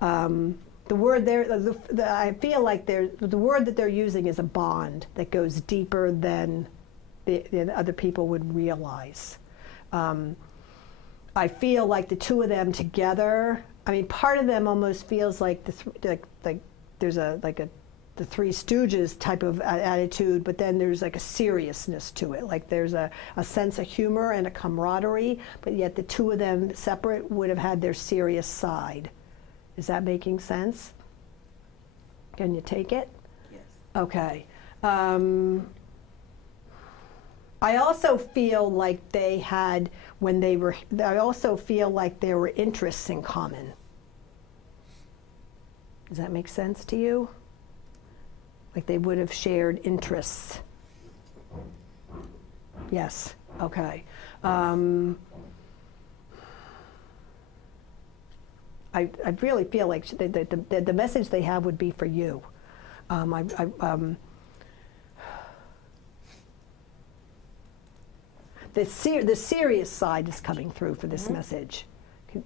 the word I feel like the word that they're using is a bond that goes deeper than the other people would realize. I feel like the two of them together, part of them almost feels like there's the Three Stooges type of attitude, but then there's like a seriousness to it. Like there's a sense of humor and a camaraderie, but yet the two of them separate would have had their serious side. Is that making sense? Can you take it? Yes. Okay. I also feel like they had, I also feel like there were interests in common. Does that make sense to you? Like they would have shared interests. Yes, okay. I really feel like the message they have would be for you. The serious side is coming through for this message.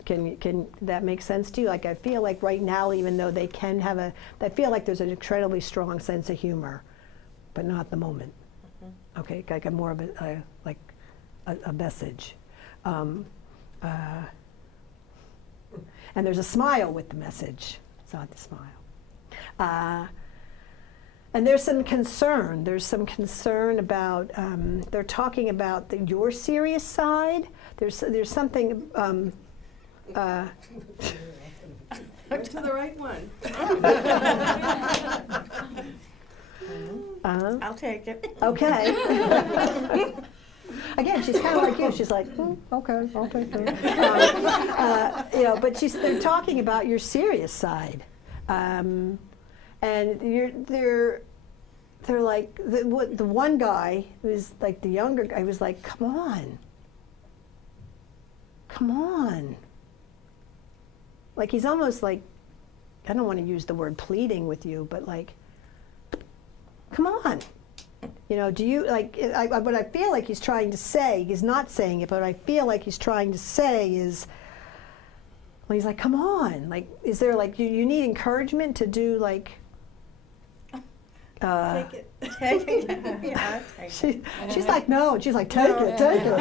Can that make sense to you? Like I feel like right now, even though they can have I feel like there's an incredibly strong sense of humor, but not at the moment. Okay, like a more of a message. And there's a smile with the message. It's not the smile. And there's some concern. There's some concern about, they're talking about your serious side. There's something, Went to the right one. I'll take it. Okay. Again, she's kind of like you. She's like, okay, I'll take it. But they're talking about your serious side. And they're like, the one guy who's like the younger guy was like, come on. Like he's almost like, I don't want to use the word pleading with you, but like, come on. Do you, like, what I feel like he's trying to say, he's not saying it, but what I feel like he's trying to say is, well, he's like, come on. Like, is there like, you need encouragement to do like, Take it. Take it. Yeah, take it. She's like, no, and she's like, take it, take it.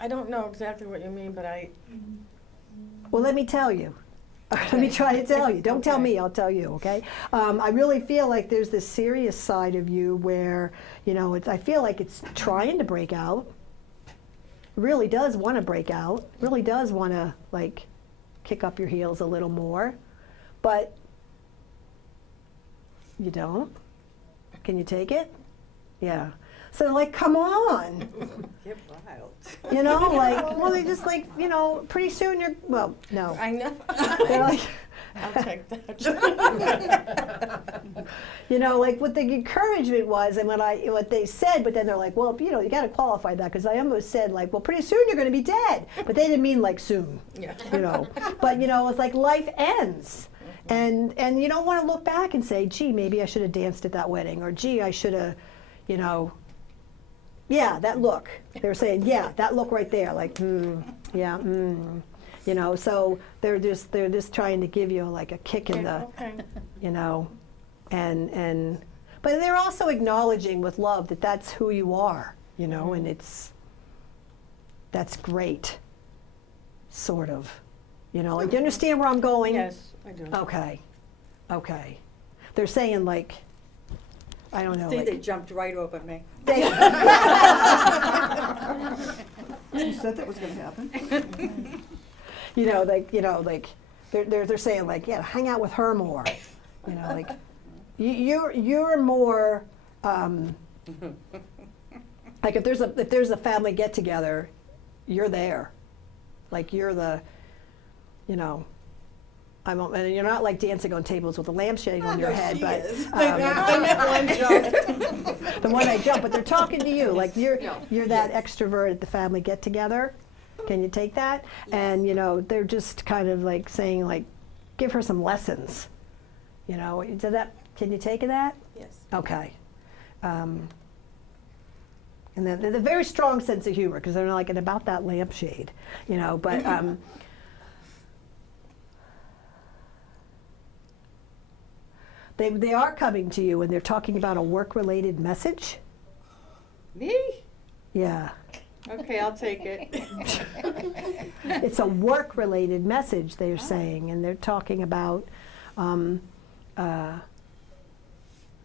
I don't know exactly what you mean, but Well, let me tell you. Let me try to tell you. Don't tell me, I'll tell you, okay? I really feel like there's this serious side of you where, I feel like it's trying to break out. really does want to break out, really does want to like kick up your heels a little more, but you don't. Can you take it? Yeah. So like, come on. Get wild. You know, like, well, they just like, you know, pretty soon you're, well, no. I know. They're like, I'll take that. you know, like what the encouragement was and what they said, but then they're like, well, you know, you got to qualify that because I almost said like, well, pretty soon you're going to be dead. But they didn't mean like soon, Yeah. you know. But, you know, it's like life ends. And you don't want to look back and say, gee, maybe I should have danced at that wedding. Or, gee, I should have, you know, yeah, that look. They were saying, yeah, that look right there. Like, yeah, you know, so they're just trying to give you like a kick in the, Okay. you know, and but they're also acknowledging with love that that's who you are, you know, and that's great, sort of, you know. Like, do you understand where I'm going? Yes, I do. Okay, okay. They're saying like, I don't know. See, Like, they jumped right over me. You said that was going to happen. you know, like they're saying like, yeah, hang out with her more. You know, like you're more like if there's a family get together, you're there. Like you're the, you know, and you're not like dancing on tables with a lampshade on your head, but the one I jump. But they're talking to you, like you're that extrovert at the family get together. Can you take that? Yes. And you know, they're just kind of like saying like, give her some lessons. You know, can you take that? Yes. Okay. And then there's a very strong sense of humor because they're like about that lampshade, you know. But they are coming to you and they're talking about a work-related message. Me? Yeah. Okay, I'll take it. It's a work-related message they're saying, and they're talking about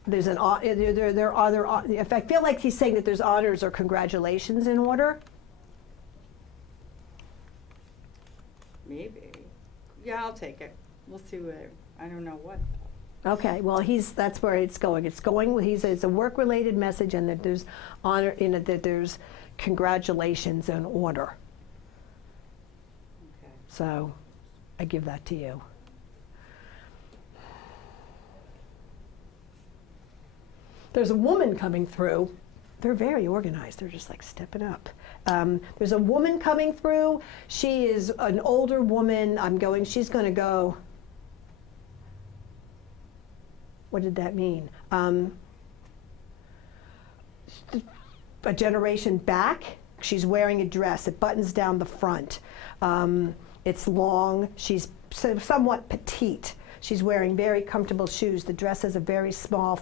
there's an there are if I feel like he's saying that there's honors or congratulations in order. Maybe. Yeah, I'll take it. We'll see where. I don't know what. Okay, well that's where it's going. It's a work-related message, and that there's honor in it, that there's congratulations in order. Okay. So, I give that to you. There's a woman coming through. They're very organized. They're just like stepping up. There's a woman coming through. She is an older woman. She's going to go. What did that mean? A generation back. She's wearing a dress. It buttons down the front. It's long. She's somewhat petite. She's wearing very comfortable shoes. The dress has a very small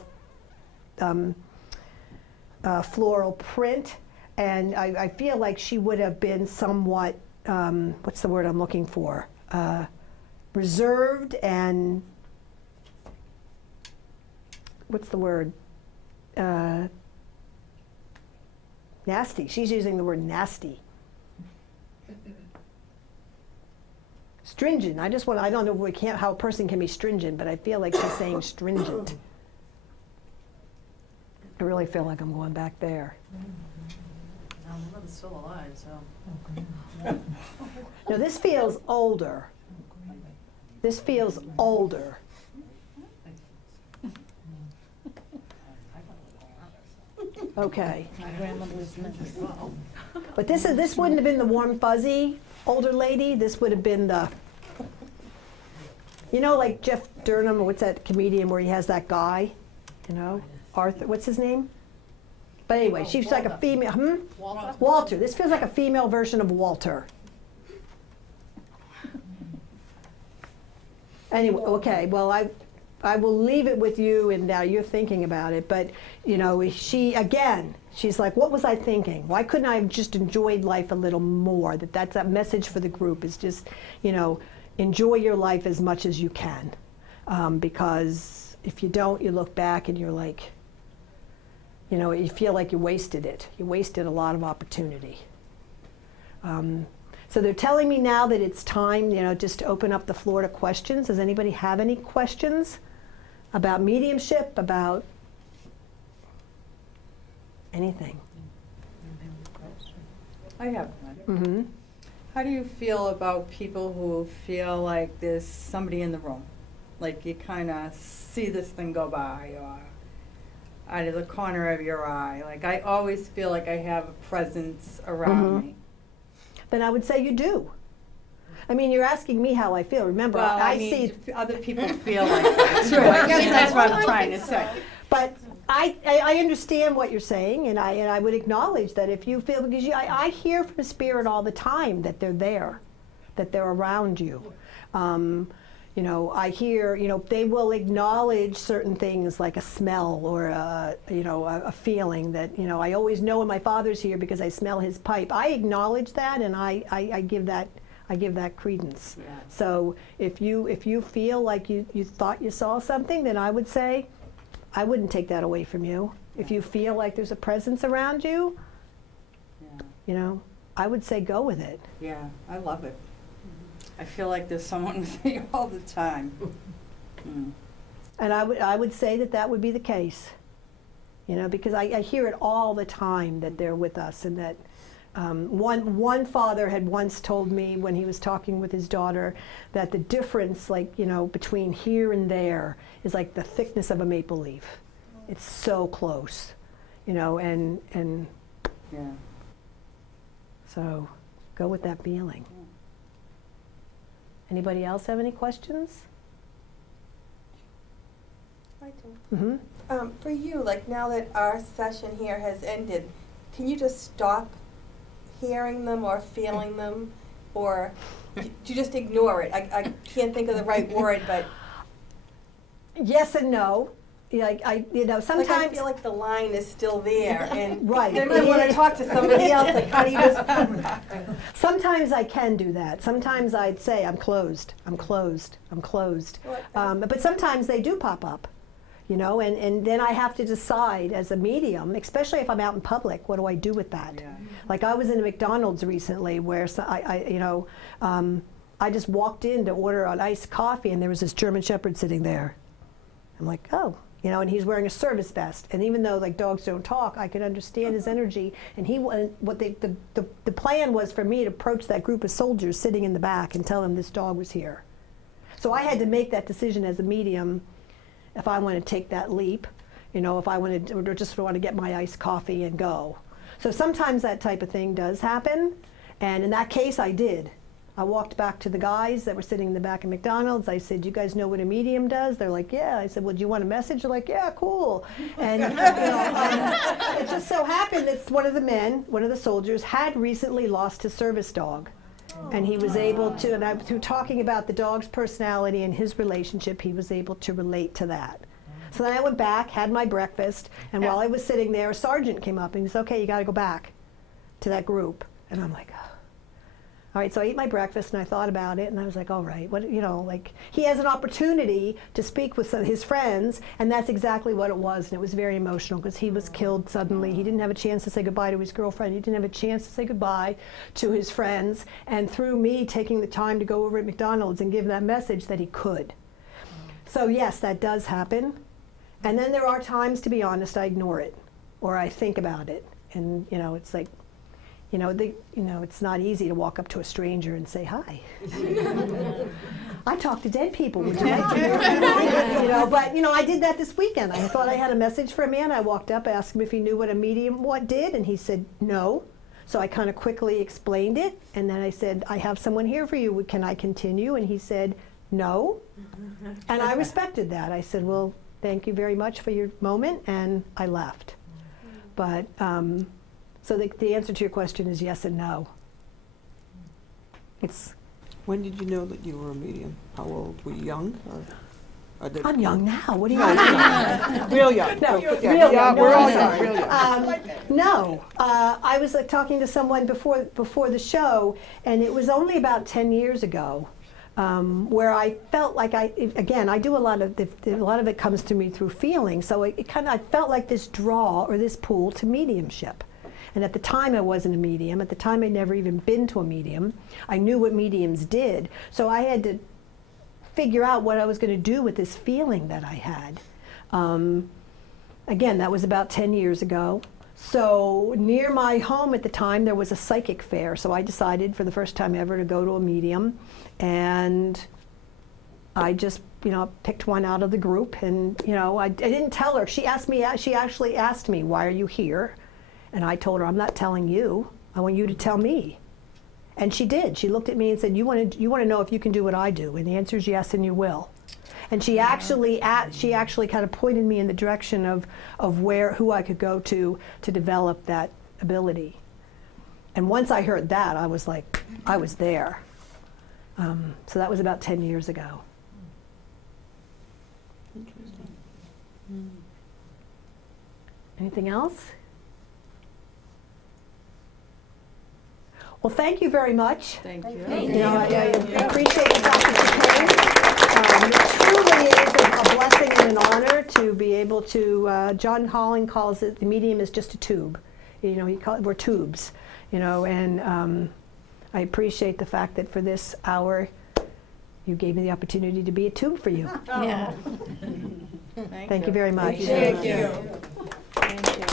floral print, and I feel like she would have been somewhat, what's the word I'm looking for? Reserved and, what's the word? Nasty. She's using the word nasty. Stringent. I don't know how a person can be stringent, but I feel like she's saying stringent. I really feel like I'm going back there. My mother's still alive, so. Now this feels older. This feels older. Okay. My grandmother was next. But this wouldn't have been the warm fuzzy older lady. This would have been the, you know, like Jeff Durham, or what's that comedian where he has that guy, you know, Arthur, what's his name? But anyway, she's like a female, Walter? Walter. This feels like a female version of Walter. Anyway, okay, well, I will leave it with you, and now you're thinking about it. But, you know, she's like, what was I thinking? Why couldn't I have just enjoyed life a little more? That's a message for the group, is just, you know, enjoy your life as much as you can. Because if you don't, you look back and you're like, you know, you feel like you wasted it. You wasted a lot of opportunity. So they're telling me now that it's time, you know, just to open up the floor to questions. Does anybody have any questions about mediumship, about anything? I have one. Mm-hmm. How do you feel about people who feel like there's somebody in the room? Like you kind of see this thing go by or out of the corner of your eye. Like I always feel like I have a presence around me. Then I would say you do. I mean, you're asking me how I feel. Remember, Well, I mean, see. other people feel like that. Too. I guess that's what I'm trying to say. But I understand what you're saying, and I would acknowledge that if you feel, because I hear from spirit all the time that they're there, that they're around you. You know, I hear, you know, they will acknowledge certain things like a smell or you know, a feeling that, you know, I always know when my father's here because I smell his pipe. I acknowledge that, and I give that credence. Yeah. So if you feel like you thought you saw something, then I would say, I wouldn't take that away from you. Yeah. If you feel like there's a presence around you, Yeah. you know, I would say go with it. Yeah, I love it. I feel like there's someone with me all the time. Mm. And I would say that would be the case, you know, because I hear it all the time that they're with us, and that one father had once told me when he was talking with his daughter that the difference, like, you know, between here and there is like the thickness of a maple leaf. It's so close, you know, and Yeah. so go with that feeling. Anybody else have any questions? I do. Mm-hmm. For you, like now that our session here has ended, can you just stop hearing them or feeling them, or do you just ignore it? I can't think of the right word, but Yes and no. Like you know, sometimes like I feel like the line is still there, and Right. then I want to talk to somebody else. Like, how do you just? sometimes I can do that. Sometimes I'd say I'm closed. I'm closed. I'm closed. But sometimes they do pop up, you know, and then I have to decide as a medium, especially if I'm out in public, what do I do with that? Yeah. Like I was in a McDonald's recently where I just walked in to order an iced coffee, and there was this German Shepherd sitting there. I'm like, oh. You know, and he's wearing a service vest, and even though like dogs don't talk, I could understand his energy. And the plan was for me to approach that group of soldiers sitting in the back and tell them this dog was here. So I had to make that decision as a medium, if I want to take that leap, you know, if I wanted or just want to get my iced coffee and go. So sometimes that type of thing does happen, and in that case, I did. I walked back to the guys that were sitting in the back of McDonald's. I said, you guys know what a medium does? They're like, yeah. I said, well, do you want a message? They're like, yeah, cool. And you know, it just so happened that one of the soldiers, had recently lost his service dog. And he was able to, and through talking about the dog's personality and his relationship, he was able to relate to that. So then I went back, had my breakfast, and while I was sitting there, a sergeant came up and he said, okay, you got to go back to that group. And I'm like, oh. All right, so I ate my breakfast and I thought about it, and I was like, all right, what, you know, like he has an opportunity to speak with some of his friends, and that's exactly what it was, and it was very emotional because he was killed suddenly. He didn't have a chance to say goodbye to his girlfriend. He didn't have a chance to say goodbye to his friends, and through me taking the time to go over at McDonald's and give that message that he could. So yes, that does happen, and then there are times, to be honest, I ignore it, or I think about it, and you know, it's like, you know, it's not easy to walk up to a stranger and say hi. I talk to dead people. Would you like to hear from me? You know, but you know, I did that this weekend. I thought I had a message for a man. I walked up, asked him if he knew what a medium did, and he said no. So I kind of quickly explained it, and then I said, I have someone here for you. Can I continue? And he said no, and I respected that. I said, well, thank you very much for your moment, and I left. But. So the answer to your question is yes and no. It's. When did you know that you were a medium? How old? Were you young? Or did I'm young now. What do you mean? Real young. No, Oh, real yeah, young. we're No, all I'm young. sorry. Real young. No, I was talking to someone before the show, and it was only about 10 years ago, where I felt like I do a lot of it comes to me through feeling. So I felt like this draw or this pull to mediumship. And at the time I wasn't a medium. At the time I'd never even been to a medium. I knew what mediums did. So I had to figure out what I was going to do with this feeling that I had. Again, that was about 10 years ago. So near my home at the time, there was a psychic fair. So I decided for the first time ever to go to a medium. And I just, you know, picked one out of the group. And, you know, I didn't tell her. She actually asked me, why are you here? And I told her, I'm not telling you. I want you to tell me. And she did. She looked at me and said, you want to know if you can do what I do? And the answer is yes, and you will. And she actually kind of pointed me in the direction of who I could go to develop that ability. And once I heard that, I was like, I was there. So that was about 10 years ago. Interesting. Anything else? Well, thank you very much. Thank you. You know, I appreciate the fact that you came. It truly is a blessing and an honor to be able to, John Holling calls it, the medium is just a tube. You know, we're tubes, you know, and I appreciate the fact that for this hour, you gave me the opportunity to be a tube for you. Yeah. Thank you very much. Thank you. Thank you.